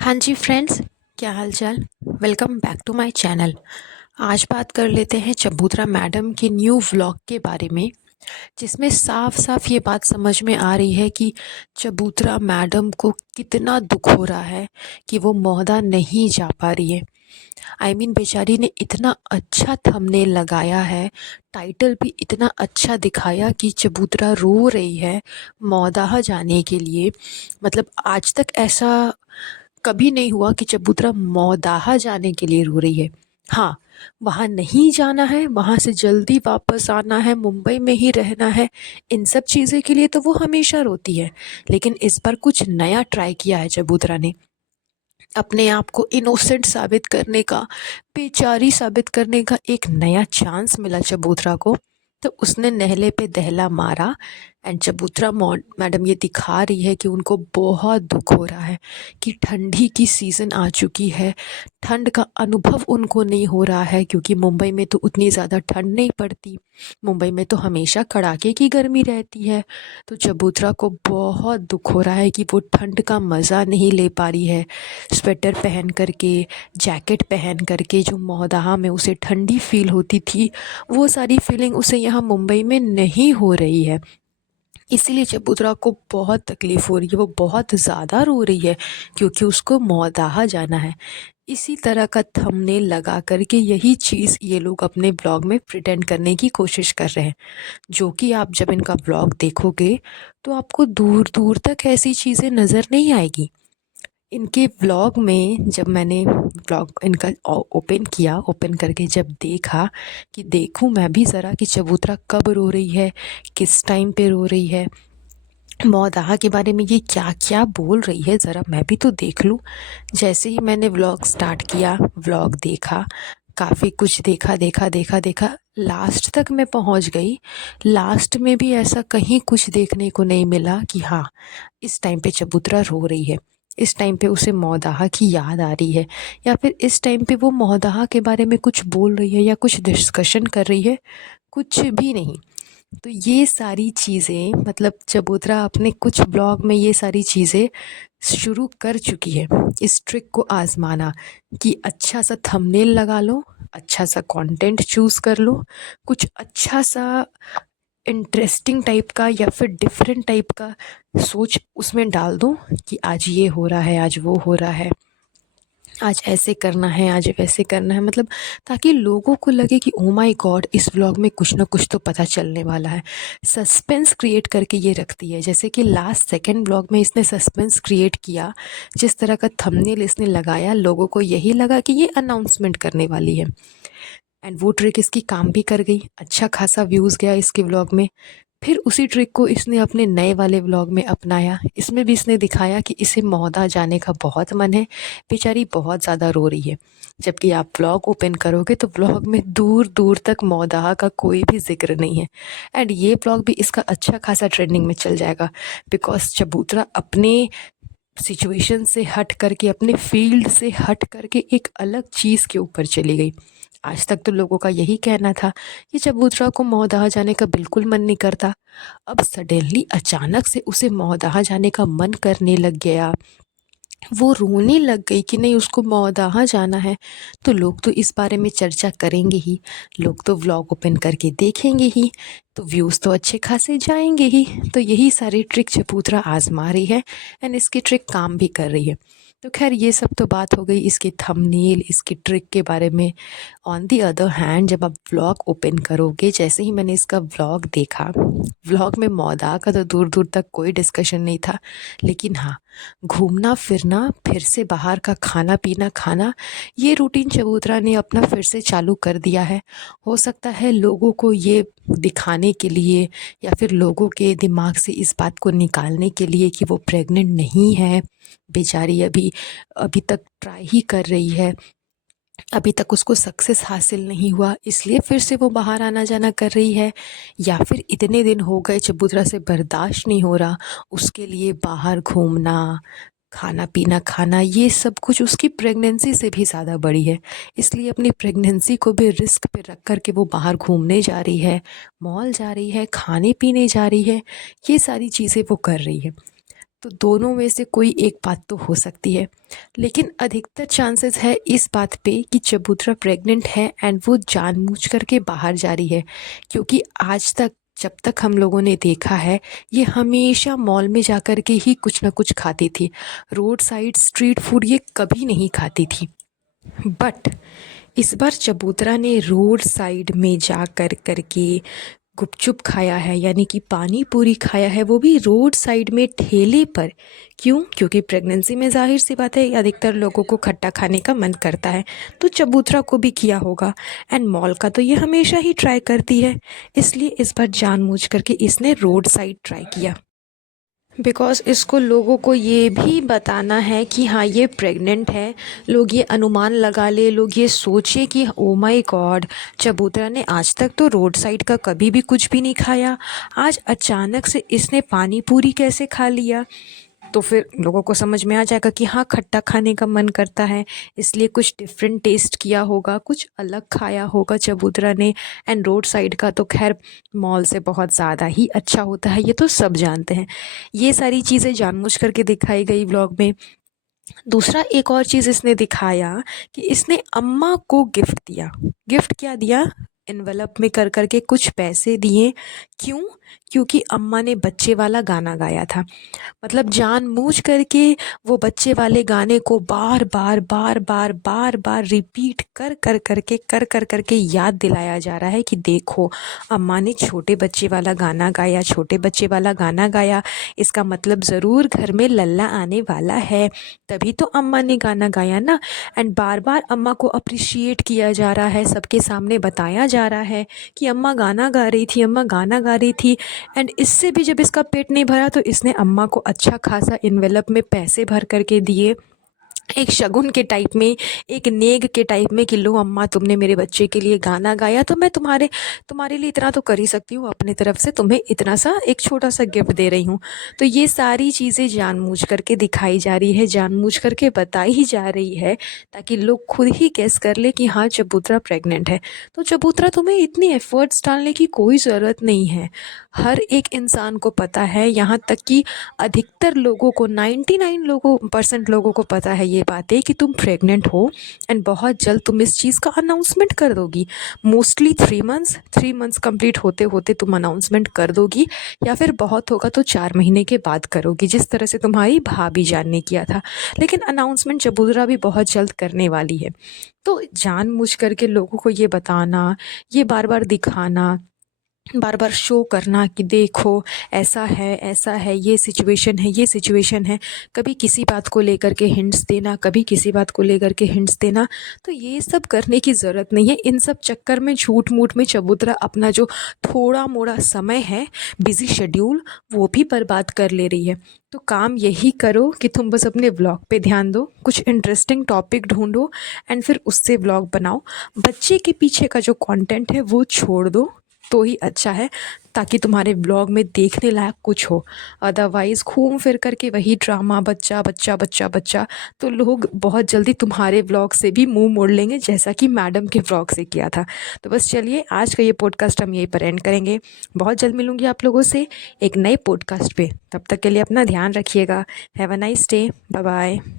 हाँ जी फ्रेंड्स, क्या हाल चाल। Welcome back to my channel. आज बात कर लेते हैं चबूतरा मैडम के न्यू व्लॉग के बारे में, जिसमें साफ साफ ये बात समझ में आ रही है कि चबूतरा मैडम को कितना दुख हो रहा है कि वो मौदा नहीं जा पा रही है। बेचारी ने इतना अच्छा थंबनेल लगाया है, टाइटल भी इतना अच्छा दिखाया कि चबूतरा रो रही है मौदाह जाने के लिए। मतलब आज तक ऐसा कभी नहीं हुआ कि चबूतरा मौदाहा जाने के लिए रो रही है। हाँ, वहाँ नहीं जाना है, वहाँ से जल्दी वापस आना है, मुंबई में ही रहना है, इन सब चीज़ें के लिए तो वो हमेशा रोती है। लेकिन इस बार कुछ नया ट्राई किया है चबूतरा ने, अपने आप को इनोसेंट साबित करने का, बेचारी साबित करने का एक नया चांस मिला चबूतरा को। तो उसने नहले पे दहला मारा। एंड चबूतरा मैडम ये दिखा रही है कि उनको बहुत दुख हो रहा है कि ठंडी की सीज़न आ चुकी है। ठंड का अनुभव उनको नहीं हो रहा है क्योंकि मुंबई में तो उतनी ज़्यादा ठंड नहीं पड़ती। मुंबई में तो हमेशा कड़ाके की गर्मी रहती है। तो चबूतरा को बहुत दुख हो रहा है कि वो ठंड का मज़ा नहीं ले पा रही है। स्वेटर पहन करके, जैकेट पहन करके जो मौदाहा में उसे ठंडी फील होती थी, वो सारी फीलिंग उसे यहाँ मुंबई में नहीं हो रही है। इसीलिए चबूतरा को बहुत तकलीफ़ हो रही है, वो बहुत ज़्यादा रो रही है क्योंकि उसको मौदाहा जाना है। इसी तरह का थंबनेल लगा करके यही चीज़ ये लोग अपने ब्लॉग में प्रिटेंड करने की कोशिश कर रहे हैं, जो कि आप जब इनका ब्लॉग देखोगे तो आपको दूर दूर तक ऐसी चीज़ें नज़र नहीं आएगी। इनके व्लॉग में जब मैंने व्लॉग इनका ओपन किया, ओपन करके जब देखा कि देखूं मैं भी ज़रा कि चबूतरा कब रो रही है, किस टाइम पे रो रही है, मौदाहा के बारे में ये क्या क्या बोल रही है, ज़रा मैं भी तो देख लूँ। जैसे ही मैंने व्लॉग स्टार्ट किया, व्लॉग देखा, काफ़ी कुछ देखा देखा देखा देखा, लास्ट तक मैं पहुंच गई। लास्ट में भी ऐसा कहीं कुछ देखने को नहीं मिला कि हाँ, इस टाइम पे चबूतरा रो रही है, इस टाइम पे उसे मौदाहा की याद आ रही है, या फिर इस टाइम पे वो मौदाहा के बारे में कुछ बोल रही है या कुछ डिस्कशन कर रही है, कुछ भी नहीं। तो ये सारी चीज़ें, मतलब चबूतरा अपने कुछ ब्लॉग में ये सारी चीज़ें शुरू कर चुकी है, इस ट्रिक को आजमाना कि अच्छा सा थंबनेल लगा लो, अच्छा सा कंटेंट चूज़ कर लो, कुछ अच्छा सा इंटरेस्टिंग टाइप का या फिर डिफरेंट टाइप का सोच उसमें डाल दो कि आज ये हो रहा है, आज वो हो रहा है, आज ऐसे करना है, आज वैसे करना है, मतलब ताकि लोगों को लगे कि ओ माय गॉड, इस व्लॉग में कुछ ना कुछ तो पता चलने वाला है। सस्पेंस क्रिएट करके ये रखती है, जैसे कि लास्ट सेकंड व्लॉग में इसने सस्पेंस क्रिएट किया। जिस तरह का थंबनेल इसने लगाया, लोगों को यही लगा कि ये अनाउंसमेंट करने वाली है। एंड वो ट्रिक इसकी काम भी कर गई, अच्छा खासा व्यूज़ गया इसके व्लॉग में। फिर उसी ट्रिक को इसने अपने नए वाले व्लॉग में अपनाया। इसमें भी इसने दिखाया कि इसे मौदा जाने का बहुत मन है, बेचारी बहुत ज़्यादा रो रही है। जबकि आप व्लॉग ओपन करोगे तो व्लॉग में दूर दूर तक मौदाहा का कोई भी जिक्र नहीं है। एंड ये व्लॉग भी इसका अच्छा खासा ट्रेंडिंग में चल जाएगा, बिकॉज चबूतरा अपने सिचुएशन से हट करके, अपने फील्ड से हट करके एक अलग चीज़ के ऊपर चली गई। आज तक तो लोगों का यही कहना था कि चबूतरा को मौदाहा जाने का बिल्कुल मन नहीं करता। अब सडनली अचानक से उसे मौदाहा जाने का मन करने लग गया, वो रोने लग गई कि नहीं, उसको मौदाहा जाना है। तो लोग तो इस बारे में चर्चा करेंगे ही, लोग तो व्लॉग ओपन करके देखेंगे ही, तो व्यूज़ तो अच्छे खासे जाएंगे ही। तो यही सारी ट्रिक चबूतरा आजमा रही है, एंड इसकी ट्रिक काम भी कर रही है। तो खैर, ये सब तो बात हो गई इसके थंबनेल, इसकी ट्रिक के बारे में। ऑन दी अदर हैंड, जब आप व्लॉग ओपन करोगे, जैसे ही मैंने इसका व्लॉग देखा, व्लॉग में मौदा का तो दूर दूर तक कोई डिस्कशन नहीं था। लेकिन हाँ, घूमना फिरना, फिर से बाहर का खाना पीना खाना, ये रूटीन चबूतरा ने अपना फिर से चालू कर दिया है। हो सकता है लोगों को ये दिखाने के लिए, या फिर लोगों के दिमाग से इस बात को निकालने के लिए कि वो प्रेग्नेंट नहीं है, बेचारी अभी अभी तक ट्राई ही कर रही है, अभी तक उसको सक्सेस हासिल नहीं हुआ, इसलिए फिर से वो बाहर आना जाना कर रही है। या फिर इतने दिन हो गए, चबूतरा से बर्दाश्त नहीं हो रहा, उसके लिए बाहर घूमना, खाना पीना खाना, ये सब कुछ उसकी प्रेगनेंसी से भी ज़्यादा बड़ी है। इसलिए अपनी प्रेगनेंसी को भी रिस्क पे रख कर के वो बाहर घूमने जा रही है, मॉल जा रही है, खाने पीने जा रही है, ये सारी चीज़ें वो कर रही है। तो दोनों में से कोई एक बात तो हो सकती है, लेकिन अधिकतर चांसेस है इस बात पे कि चबूतरा प्रेग्नेंट है एंड वो जानबूझ करके बाहर जा रही है। क्योंकि आज तक जब तक हम लोगों ने देखा है, ये हमेशा मॉल में जा कर के ही कुछ ना कुछ खाती थी। रोड साइड स्ट्रीट फूड ये कभी नहीं खाती थी। बट इस बार चबूतरा ने रोड साइड में जा कर करके गुपचुप खाया है, यानी कि पानी पूरी खाया है, वो भी रोड साइड में ठेले पर। क्यों? क्योंकि प्रेगनेंसी में जाहिर सी बात है अधिकतर लोगों को खट्टा खाने का मन करता है, तो चबूतरा को भी किया होगा। एंड मॉल का तो ये हमेशा ही ट्राई करती है, इसलिए इस बार जानबूझ करके इसने रोड साइड ट्राई किया। बिकॉज़ इसको लोगों को ये भी बताना है कि हाँ ये प्रेग्नेंट है। लोग ये अनुमान लगा ले, लोग ये सोचे कि ओ माय गॉड, चबूतरा ने आज तक तो रोड साइड का कभी भी कुछ भी नहीं खाया, आज अचानक से इसने पानी पूरी कैसे खा लिया। तो फिर लोगों को समझ में आ जाएगा कि हाँ खट्टा खाने का मन करता है, इसलिए कुछ डिफरेंट टेस्ट किया होगा, कुछ अलग खाया होगा चबूतरा ने। एंड रोड साइड का तो खैर मॉल से बहुत ज़्यादा ही अच्छा होता है, ये तो सब जानते हैं। ये सारी चीज़ें जानबूझ करके दिखाई गई व्लॉग में। दूसरा एक और चीज़ इसने दिखाया कि इसने अम्मा को गिफ्ट दिया। गिफ्ट क्या दिया? एनवेलप में कर करके कुछ पैसे दिए। क्यों? क्योंकि अम्मा ने बच्चे वाला गाना गाया था। मतलब जानबूझ करके वो बच्चे वाले गाने को बार बार बार बार बार बार रिपीट कर कर करके याद दिलाया जा रहा है कि देखो अम्मा ने छोटे बच्चे वाला गाना गाया, छोटे बच्चे वाला गाना गाया, इसका मतलब ज़रूर घर में लल्ला आने वाला है, तभी तो अम्मा ने गाना गाया ना। एंड बार बार अम्मा को अप्रिशिएट किया जा रहा है, सबके सामने बताया जा रहा है कि अम्मा गाना गा रही थी, अम्मा गाना गा रही थी। एंड इससे भी जब इसका पेट नहीं भरा तो इसने अम्मा को अच्छा खासा इन्वेलप में पैसे भर करके दिए, एक शगुन के टाइप में, एक नेग के टाइप में कि लो अम्मा तुमने मेरे बच्चे के लिए गाना गाया तो मैं तुम्हारे लिए इतना तो कर ही सकती हूँ, अपनी तरफ से तुम्हें इतना सा एक छोटा सा गिफ्ट दे रही हूँ। तो ये सारी चीज़ें जानबूझ करके दिखाई जा रही है, जानबूझ करके बताई ही जा रही है, ताकि लोग खुद ही गेस कर ले कि हाँ चबूतरा प्रेग्नेंट है। तो चबूतरा तुम्हें इतनी एफर्ट्स डालने की कोई ज़रूरत नहीं है। हर एक इंसान को पता है, यहाँ तक कि अधिकतर लोगों को 99% लोगों को पता है ये बात है कि तुम प्रेग्नेंट हो। एंड बहुत जल्द तुम इस चीज़ का अनाउंसमेंट कर दोगी। मोस्टली 3 मंथ्स कंप्लीट होते होते तुम अनाउंसमेंट कर दोगी, या फिर बहुत होगा तो 4 महीने के बाद करोगी, जिस तरह से तुम्हारी भाभी जान ने किया था। लेकिन अनाउंसमेंट चबूतरा भी बहुत जल्द करने वाली है। तो जानबूझ करके लोगों को ये बताना, ये बार बार दिखाना, बार बार शो करना कि देखो ऐसा है, ये सिचुएशन है, ये सिचुएशन है, कभी किसी बात को लेकर के हिंट्स देना, कभी किसी बात को लेकर के हिंट्स देना, तो ये सब करने की ज़रूरत नहीं है। इन सब चक्कर में झूठ मूठ में चबूतरा अपना जो थोड़ा मोड़ा समय है, बिज़ी शेड्यूल, वो भी बर्बाद कर ले रही है। तो काम यही करो कि तुम बस अपने व्लॉग पे ध्यान दो, कुछ इंटरेस्टिंग टॉपिक ढूंढो एंड फिर उससे व्लॉग बनाओ। बच्चे के पीछे का जो कंटेंट है वो छोड़ दो तो ही अच्छा है, ताकि तुम्हारे ब्लॉग में देखने लायक कुछ हो। अदरवाइज़ घूम फिर करके वही ड्रामा, बच्चा बच्चा बच्चा बच्चा, तो लोग बहुत जल्दी तुम्हारे ब्लॉग से भी मुंह मोड़ लेंगे, जैसा कि मैडम के ब्लॉग से किया था। तो बस चलिए आज का ये पॉडकास्ट हम यहीं पर एंड करेंगे। बहुत जल्द मिलूंगी आप लोगों से एक नए पॉडकास्ट पे। तब तक के लिए अपना ध्यान रखिएगा। Have a nice day. Bye bye.